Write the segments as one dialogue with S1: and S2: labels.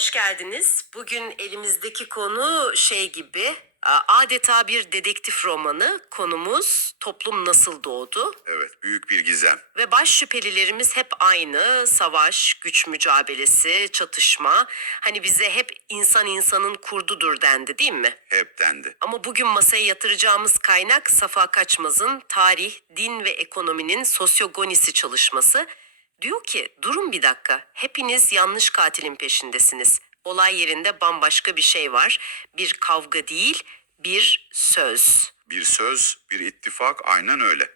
S1: Hoş geldiniz. Bugün elimizdeki konu şey gibi adeta bir dedektif romanı. Konumuz toplum nasıl doğdu?
S2: Evet, büyük bir gizem.
S1: Ve baş şüphelilerimiz hep aynı. Savaş, güç mücadelesi, çatışma. Hani bize hep insan insanın kurdudur dendi değil mi?
S2: Hep dendi.
S1: Ama bugün masaya yatıracağımız kaynak Safa Kaçmaz'ın Tarih, Din ve Ekonominin Sosyogonisi çalışması. Diyor ki durun bir dakika hepiniz yanlış katilin peşindesiniz. Olay yerinde bambaşka bir şey var. Bir kavga değil bir söz.
S2: Bir söz, bir ittifak aynen öyle.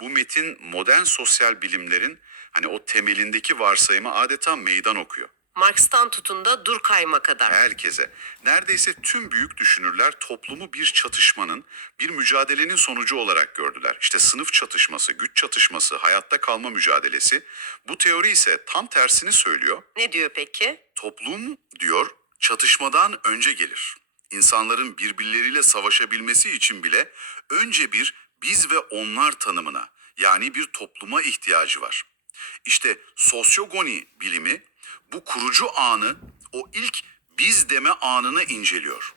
S2: Bu metin modern sosyal bilimlerin hani o temelindeki varsayımı adeta meydan okuyor.
S1: Marx'tan tutun da Durkheim'a kadar.
S2: Herkese, neredeyse tüm büyük düşünürler toplumu bir çatışmanın, bir mücadelenin sonucu olarak gördüler. İşte sınıf çatışması, güç çatışması, hayatta kalma mücadelesi. Bu teori ise tam tersini söylüyor.
S1: Ne diyor peki?
S2: Toplum diyor çatışmadan önce gelir. İnsanların birbirleriyle savaşabilmesi için bile önce bir biz ve onlar tanımına yani bir topluma ihtiyacı var. İşte sosyogoni bilimi bu kurucu anı o ilk biz deme anını inceliyor.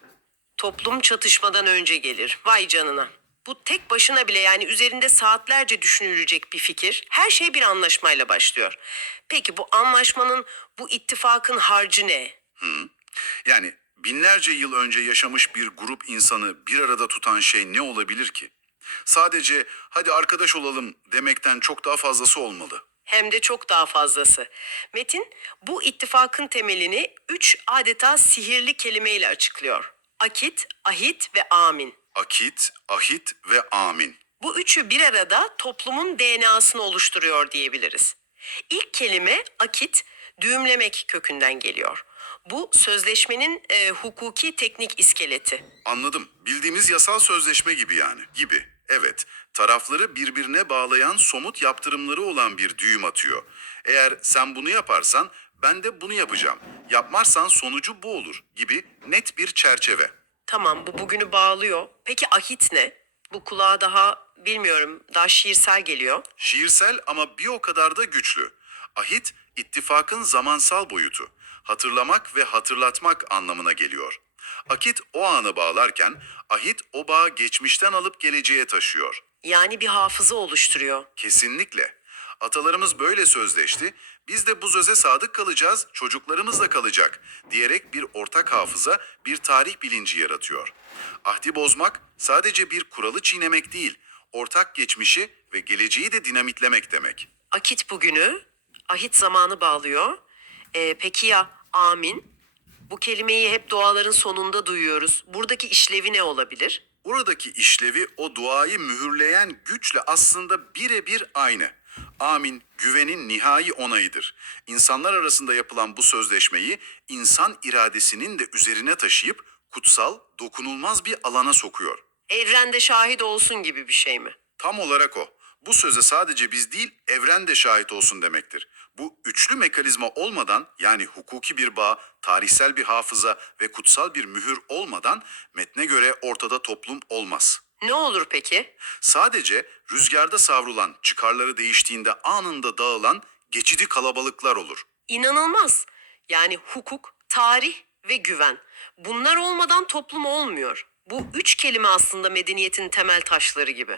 S1: Toplum çatışmadan önce gelir. Vay canına. Bu tek başına bile yani üzerinde saatlerce düşünülecek bir fikir. Her şey bir anlaşmayla başlıyor. Peki bu anlaşmanın, bu ittifakın harcı ne?
S2: Yani binlerce yıl önce yaşamış bir grup insanı bir arada tutan şey ne olabilir ki? Sadece hadi arkadaş olalım demekten çok daha fazlası olmalı.
S1: Hem de çok daha fazlası. Metin bu ittifakın temelini üç adeta sihirli kelimeyle açıklıyor. Akit, ahit ve amin.
S2: Akit, ahit ve amin.
S1: Bu üçü bir arada toplumun DNA'sını oluşturuyor diyebiliriz. İlk kelime akit, düğümlemek kökünden geliyor. Bu sözleşmenin e, hukuki teknik iskeleti.
S2: Anladım. Bildiğimiz yasal sözleşme gibi yani. Gibi. Evet. Tarafları birbirine bağlayan somut yaptırımları olan bir düğüm atıyor. Eğer sen bunu yaparsan ben de bunu yapacağım. Yapmazsan sonucu bu olur gibi net bir çerçeve.
S1: Tamam bu bugünü bağlıyor. Peki ahit ne? Bu kulağa daha bilmiyorum daha şiirsel geliyor.
S2: Şiirsel ama bir o kadar da güçlü. Ahit, ittifakın zamansal boyutu. Hatırlamak ve hatırlatmak anlamına geliyor. Akit o anı bağlarken, ahit o bağı geçmişten alıp geleceğe taşıyor.
S1: Yani bir hafıza oluşturuyor.
S2: Kesinlikle. Atalarımız böyle sözleşti, biz de bu söze sadık kalacağız, çocuklarımız da kalacak diyerek bir ortak hafıza, bir tarih bilinci yaratıyor. Ahdi bozmak sadece bir kuralı çiğnemek değil, ortak geçmişi ve geleceği de dinamitlemek demek.
S1: Akit bugünü, ahit zamanı bağlıyor. Ee, peki ya amin? Bu kelimeyi hep duaların sonunda duyuyoruz. Buradaki işlevi ne olabilir?
S2: Buradaki işlevi o duayı mühürleyen güçle aslında birebir aynı. Amin, güvenin nihai onayıdır. İnsanlar arasında yapılan bu sözleşmeyi insan iradesinin de üzerine taşıyıp kutsal, dokunulmaz bir alana sokuyor.
S1: Evrende şahit olsun gibi bir şey mi?
S2: Tam olarak o. Bu söze sadece biz değil, evren de şahit olsun demektir. Bu üçlü mekanizma olmadan yani hukuki bir bağ, tarihsel bir hafıza ve kutsal bir mühür olmadan metne göre ortada toplum olmaz.
S1: Ne olur peki?
S2: Sadece rüzgarda savrulan, çıkarları değiştiğinde anında dağılan geçici kalabalıklar olur.
S1: İnanılmaz. Yani hukuk, tarih ve güven. Bunlar olmadan toplum olmuyor. Bu üç kelime aslında medeniyetin temel taşları gibi.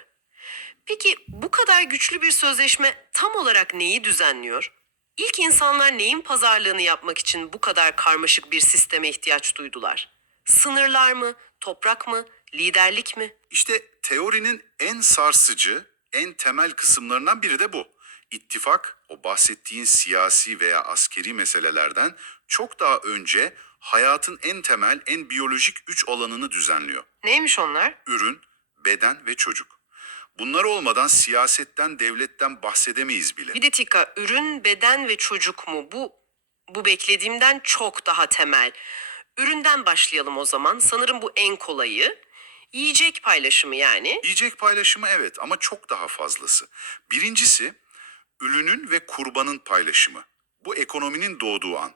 S1: Peki bu kadar güçlü bir sözleşme tam olarak neyi düzenliyor? İlk insanlar neyin pazarlığını yapmak için bu kadar karmaşık bir sisteme ihtiyaç duydular? Sınırlar mı, toprak mı, liderlik mi?
S2: İşte teorinin en sarsıcı, en temel kısımlarından biri de bu. İttifak, o bahsettiğin siyasi veya askeri meselelerden çok daha önce hayatın en temel, en biyolojik üç alanını düzenliyor.
S1: Neymiş onlar?
S2: Ürün, beden ve çocuk. Bunlar olmadan siyasetten, devletten bahsedemeyiz bile.
S1: Bir dakika, ürün, beden ve çocuk mu? Bu bu beklediğimden çok daha temel. Üründen başlayalım o zaman. Sanırım bu en kolayı. Yiyecek paylaşımı yani.
S2: Yiyecek paylaşımı evet ama çok daha fazlası. Birincisi ürünün ve kurbanın paylaşımı. Bu ekonominin doğduğu an.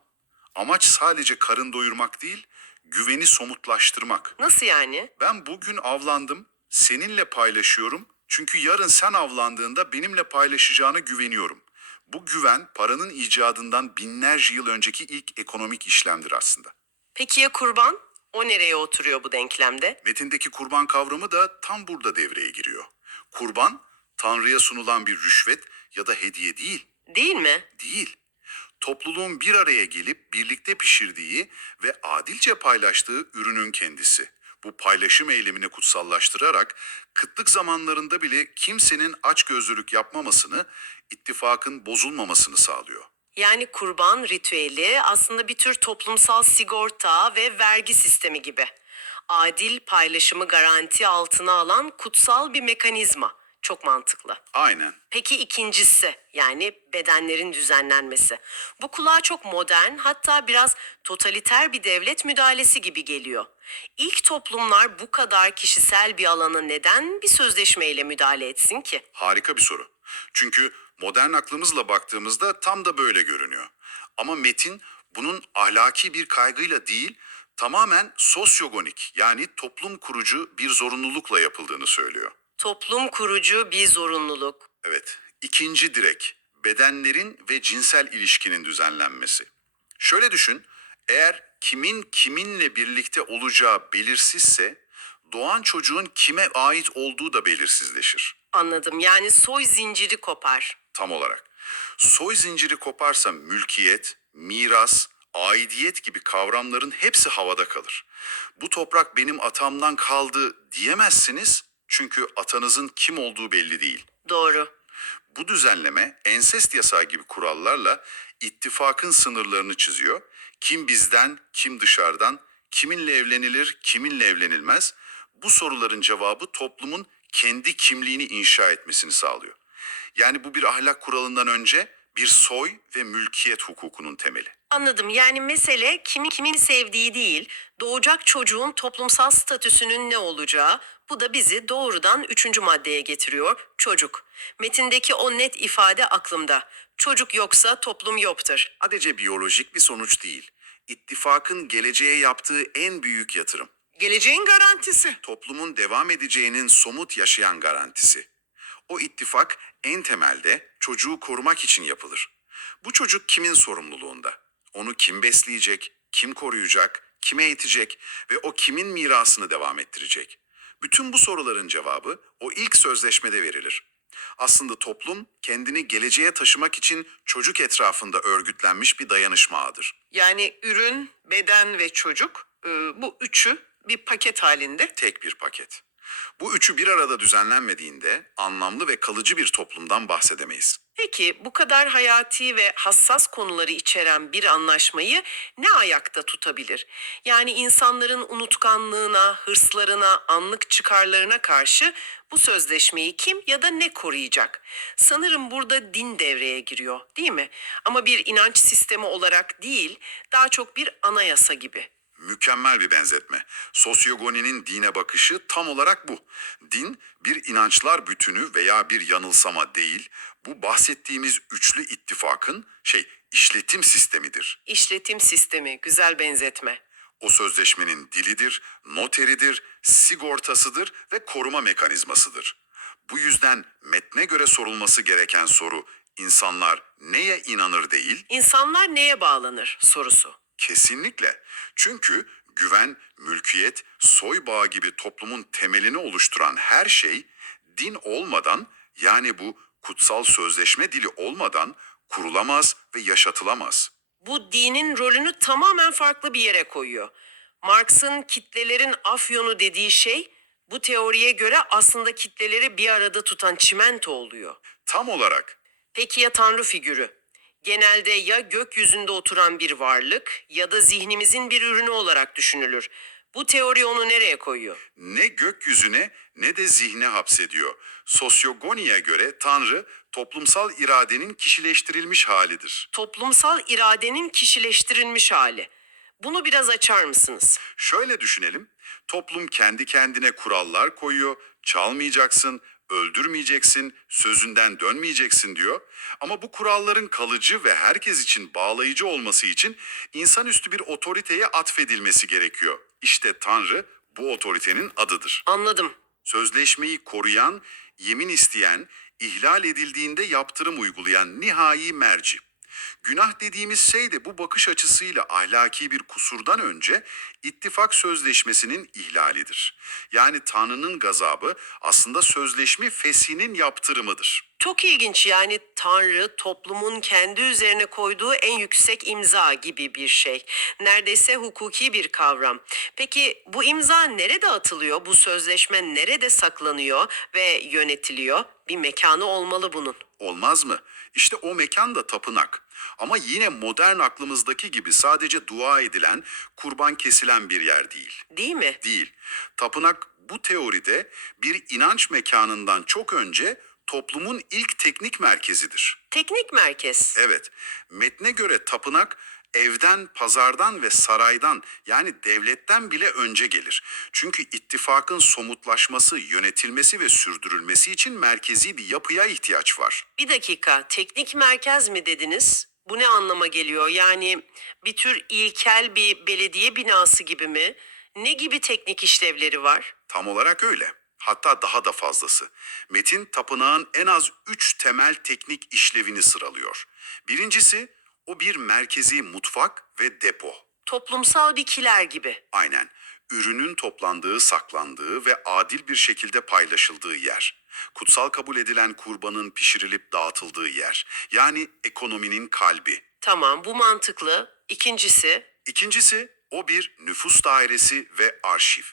S2: Amaç sadece karın doyurmak değil, güveni somutlaştırmak.
S1: Nasıl yani?
S2: Ben bugün avlandım, seninle paylaşıyorum. Çünkü yarın sen avlandığında benimle paylaşacağına güveniyorum. Bu güven paranın icadından binlerce yıl önceki ilk ekonomik işlemdir aslında.
S1: Peki ya kurban? O nereye oturuyor bu denklemde?
S2: Metindeki kurban kavramı da tam burada devreye giriyor. Kurban, Tanrı'ya sunulan bir rüşvet ya da hediye değil,
S1: Değil mi?
S2: değil. Topluluğun bir araya gelip birlikte pişirdiği ve adilce paylaştığı ürünün kendisi. Bu paylaşım eylemini kutsallaştırarak kıtlık zamanlarında bile kimsenin açgözlülük yapmamasını, ittifakın bozulmamasını sağlıyor.
S1: Yani kurban ritüeli aslında bir tür toplumsal sigorta ve vergi sistemi gibi. Adil paylaşımı garanti altına alan kutsal bir mekanizma. Çok mantıklı.
S2: Aynen.
S1: Peki ikincisi yani bedenlerin düzenlenmesi. Bu kulağa çok modern hatta biraz totaliter bir devlet müdahalesi gibi geliyor. İlk toplumlar bu kadar kişisel bir alana neden bir sözleşmeyle müdahale etsin ki?
S2: Harika bir soru. Çünkü modern aklımızla baktığımızda tam da böyle görünüyor. Ama metin bunun ahlaki bir kaygıyla değil, tamamen sosyogonik yani toplum kurucu bir zorunlulukla yapıldığını söylüyor.
S1: Toplum kurucu bir zorunluluk.
S2: Evet, ikinci direk, bedenlerin ve cinsel ilişkinin düzenlenmesi. Şöyle düşün, eğer kimin kiminle birlikte olacağı belirsizse, doğan çocuğun kime ait olduğu da belirsizleşir.
S1: Anladım. Yani soy zinciri kopar.
S2: tam olarak. Soy zinciri koparsa mülkiyet, miras, aidiyet gibi kavramların hepsi havada kalır. Bu toprak benim atamdan kaldı diyemezsiniz çünkü atanızın kim olduğu belli değil.
S1: Doğru.
S2: Bu düzenleme ensest yasağı gibi kurallarla ittifakın sınırlarını çiziyor. Kim bizden, kim dışarıdan, kiminle evlenilir, kiminle evlenilmez. Bu soruların cevabı toplumun kendi kimliğini inşa etmesini sağlıyor. Yani bu bir ahlak kuralından önce bir soy ve mülkiyet hukukunun temeli.
S1: Anladım. Yani mesele kimin kimin sevdiği değil, doğacak çocuğun toplumsal statüsünün ne olacağı. Bu da bizi doğrudan üçüncü maddeye getiriyor. Çocuk. Metindeki o net ifade aklımda. Çocuk yoksa toplum yoktur.
S2: Sadece biyolojik bir sonuç değil. İttifakın geleceğe yaptığı en büyük yatırım.
S1: Geleceğin garantisi.
S2: toplumun devam edeceğinin somut yaşayan garantisi. O ittifak en temelde çocuğu korumak için yapılır. Bu çocuk kimin sorumluluğunda? Onu kim besleyecek, kim koruyacak, kime eğitecek ve o kimin mirasını devam ettirecek? Bütün bu soruların cevabı o ilk sözleşmede verilir. Aslında toplum kendini geleceğe taşımak için çocuk etrafında örgütlenmiş bir dayanışma ağıdır.
S3: Yani ürün, beden ve çocuk e, bu üçü bir paket halinde.
S2: tek bir paket. Bu üçü bir arada düzenlenmediğinde anlamlı ve kalıcı bir toplumdan bahsedemeyiz.
S1: Peki bu kadar hayati ve hassas konuları içeren bir anlaşmayı ne ayakta tutabilir? Yani insanların unutkanlığına, hırslarına, anlık çıkarlarına karşı bu sözleşmeyi kim ya da ne koruyacak? Sanırım burada din devreye giriyor, değil mi? Ama bir inanç sistemi olarak değil, daha çok bir anayasa gibi.
S2: Mükemmel bir benzetme. Sosyogoninin dine bakışı tam olarak bu. Din bir inançlar bütünü veya bir yanılsama değil, bu bahsettiğimiz üçlü ittifakın şey işletim sistemidir.
S1: İşletim sistemi, güzel benzetme.
S2: O sözleşmenin dilidir, noteridir, sigortasıdır ve koruma mekanizmasıdır. Bu yüzden metne göre sorulması gereken soru insanlar neye inanır değil,
S1: İnsanlar neye bağlanır sorusu.
S2: Kesinlikle. Çünkü güven, mülkiyet, soy bağı gibi toplumun temelini oluşturan her şey din olmadan yani bu kutsal sözleşme dili olmadan kurulamaz ve yaşatılamaz.
S1: bu dinin rolünü tamamen farklı bir yere koyuyor. Marx'ın kitlelerin afyonu dediği şey bu teoriye göre aslında kitleleri bir arada tutan çimento oluyor.
S2: Tam olarak
S1: Peki ya tanrı figürü? Genelde ya gökyüzünde oturan bir varlık ya da zihnimizin bir ürünü olarak düşünülür. Bu teori onu nereye koyuyor?
S2: ne gökyüzüne ne de zihne hapsediyor. Sosyogoniye göre Tanrı toplumsal iradenin kişileştirilmiş halidir.
S1: Toplumsal iradenin kişileştirilmiş hali. Bunu biraz açar mısınız?
S2: Şöyle düşünelim. Toplum kendi kendine kurallar koyuyor. Çalmayacaksın, öldürmeyeceksin, sözünden dönmeyeceksin diyor. Ama bu kuralların kalıcı ve herkes için bağlayıcı olması için insanüstü bir otoriteye atfedilmesi gerekiyor. İşte Tanrı bu otoritenin adıdır.
S1: Anladım.
S2: Sözleşmeyi koruyan, yemin isteyen, ihlal edildiğinde yaptırım uygulayan nihai merci. Günah dediğimiz şey de bu bakış açısıyla ahlaki bir kusurdan önce ittifak sözleşmesinin ihlalidir. Yani Tanrı'nın gazabı aslında sözleşme feshinin yaptırımıdır.
S1: Çok ilginç yani Tanrı toplumun kendi üzerine koyduğu en yüksek imza gibi bir şey. Neredeyse hukuki bir kavram. Peki bu imza nerede atılıyor? Bu sözleşme nerede saklanıyor ve yönetiliyor? Bir mekanı olmalı bunun.
S2: Olmaz mı? İşte o mekan da tapınak. Ama yine modern aklımızdaki gibi sadece dua edilen, kurban kesilen bir yer değil.
S1: Değil mi?
S2: Değil. Tapınak bu teoride bir inanç mekanından çok önce toplumun ilk teknik merkezidir.
S1: Teknik merkez.
S2: Evet, metne göre tapınak evden, pazardan ve saraydan yani devletten bile önce gelir. Çünkü ittifakın somutlaşması, yönetilmesi ve sürdürülmesi için merkezi bir yapıya ihtiyaç var.
S1: Bir dakika, teknik merkez mi dediniz? Bu ne anlama geliyor? Yani bir tür ilkel bir belediye binası gibi mi? Ne gibi teknik işlevleri var?
S2: Tam olarak öyle. Hatta daha da fazlası. Metin tapınağın en az üç temel teknik işlevini sıralıyor. Birincisi o bir merkezi mutfak ve depo.
S1: Toplumsal bir kiler gibi.
S2: Aynen. Ürünün toplandığı, saklandığı ve adil bir şekilde paylaşıldığı yer. Kutsal kabul edilen kurbanın pişirilip dağıtıldığı yer. Yani ekonominin kalbi.
S1: Tamam, bu mantıklı. İkincisi,
S2: İkincisi o bir nüfus dairesi ve arşiv.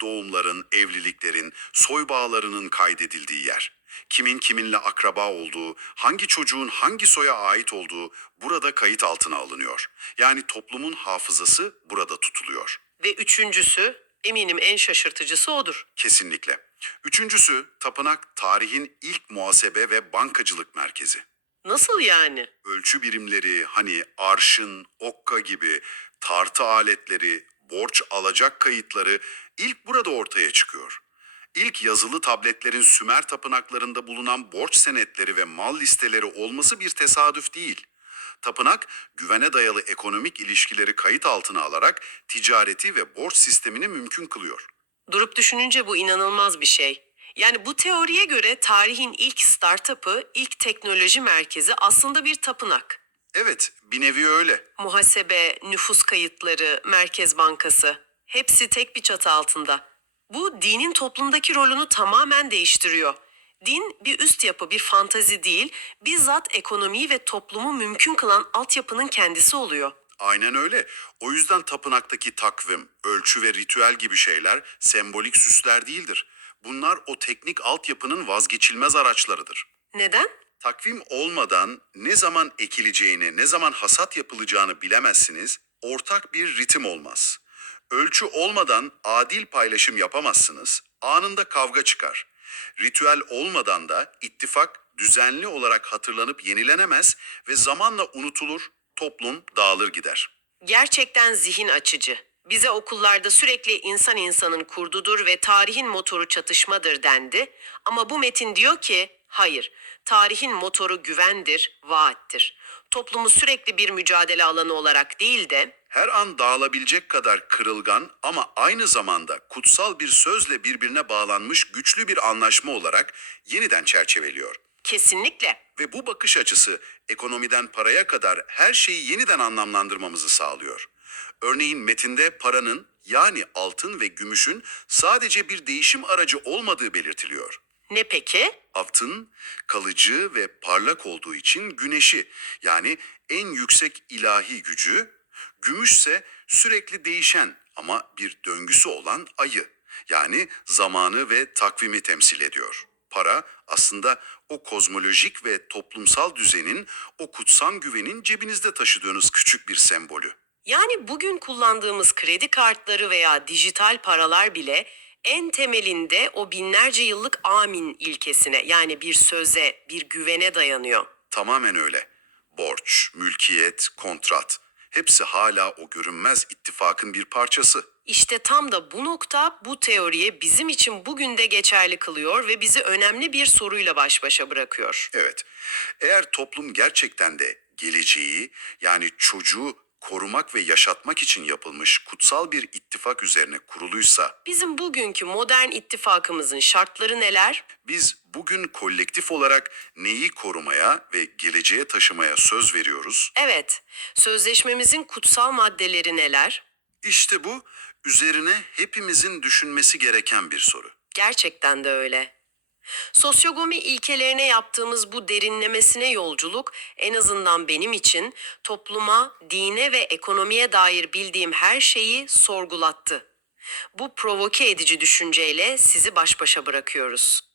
S2: Doğumların, evliliklerin, soy bağlarının kaydedildiği yer. Kimin kiminle akraba olduğu, hangi çocuğun hangi soya ait olduğu burada kayıt altına alınıyor. Yani toplumun hafızası burada tutuluyor.
S1: ve üçüncüsü, eminim en şaşırtıcısı odur.
S2: Kesinlikle. Üçüncüsü tapınak tarihin ilk muhasebe ve bankacılık merkezi.
S1: Nasıl yani?
S2: ölçü birimleri hani arşın, okka gibi tartı aletleri, borç alacak kayıtları ilk burada ortaya çıkıyor. İlk yazılı tabletlerin Sümer tapınaklarında bulunan borç senetleri ve mal listeleri olması bir tesadüf değil. Tapınak, güvene dayalı ekonomik ilişkileri kayıt altına alarak ticareti ve borç sistemini mümkün kılıyor.
S1: Durup düşününce bu inanılmaz bir şey. Yani bu teoriye göre tarihin ilk startup'ı, ilk teknoloji merkezi aslında bir tapınak.
S2: Evet, bir nevi öyle.
S1: Muhasebe, nüfus kayıtları, Merkez Bankası hepsi tek bir çatı altında. Bu dinin toplumdaki rolünü tamamen değiştiriyor. Din bir üst yapı, bir fantazi değil, bizzat ekonomiyi ve toplumu mümkün kılan altyapının kendisi oluyor.
S2: Aynen öyle. O yüzden tapınaktaki takvim, ölçü ve ritüel gibi şeyler sembolik süsler değildir. Bunlar o teknik altyapının vazgeçilmez araçlarıdır.
S1: Neden?
S2: Takvim olmadan ne zaman ekileceğini, ne zaman hasat yapılacağını bilemezsiniz, ortak bir ritim olmaz. Ölçü olmadan adil paylaşım yapamazsınız, anında kavga çıkar. Ritüel olmadan da ittifak düzenli olarak hatırlanıp yenilenemez ve zamanla unutulur, toplum dağılır gider.
S1: Gerçekten zihin açıcı. Bize okullarda sürekli insan insanın kurdudur ve tarihin motoru çatışmadır dendi. Ama bu metin diyor ki hayır, tarihin motoru güvendir, vaattir. Toplumu sürekli bir mücadele alanı olarak değil de
S2: Her an dağılabilecek kadar kırılgan ama aynı zamanda kutsal bir sözle birbirine bağlanmış güçlü bir anlaşma olarak yeniden çerçeveliyor.
S1: Kesinlikle
S2: Ve bu bakış açısı ekonomiden paraya kadar her şeyi yeniden anlamlandırmamızı sağlıyor. Örneğin metinde paranın yani altın ve gümüşün sadece bir değişim aracı olmadığı belirtiliyor.
S1: ne peki?
S2: Altın kalıcı ve parlak olduğu için güneşi yani en yüksek ilahi gücü, gümüşse sürekli değişen ama bir döngüsü olan ayı yani zamanı ve takvimi temsil ediyor. Para aslında o kozmolojik ve toplumsal düzenin, o kutsal güvenin cebinizde taşıdığınız küçük bir sembolü.
S1: Yani bugün kullandığımız kredi kartları veya dijital paralar bile en temelinde o binlerce yıllık amin ilkesine yani bir söze, bir güvene dayanıyor.
S2: Tamamen öyle. Borç, mülkiyet, kontrat hepsi hala o görünmez ittifakın bir parçası.
S1: İşte tam da bu nokta bu teoriyi bizim için bugün de geçerli kılıyor ve bizi önemli bir soruyla baş başa bırakıyor.
S2: Evet. Eğer toplum gerçekten de geleceği yani çocuğu korumak ve yaşatmak için yapılmış kutsal bir ittifak üzerine kuruluysa
S1: Bizim bugünkü modern ittifakımızın şartları neler?
S2: biz bugün kolektif olarak neyi korumaya ve geleceğe taşımaya söz veriyoruz?
S1: Evet, sözleşmemizin kutsal maddeleri neler?
S2: İşte bu üzerine hepimizin düşünmesi gereken bir soru.
S1: Gerçekten de öyle. Sosyogomi ilkelerine yaptığımız bu derinlemesine yolculuk en azından benim için topluma, dine ve ekonomiye dair bildiğim her şeyi sorgulattı. Bu provoke edici düşünceyle sizi baş başa bırakıyoruz.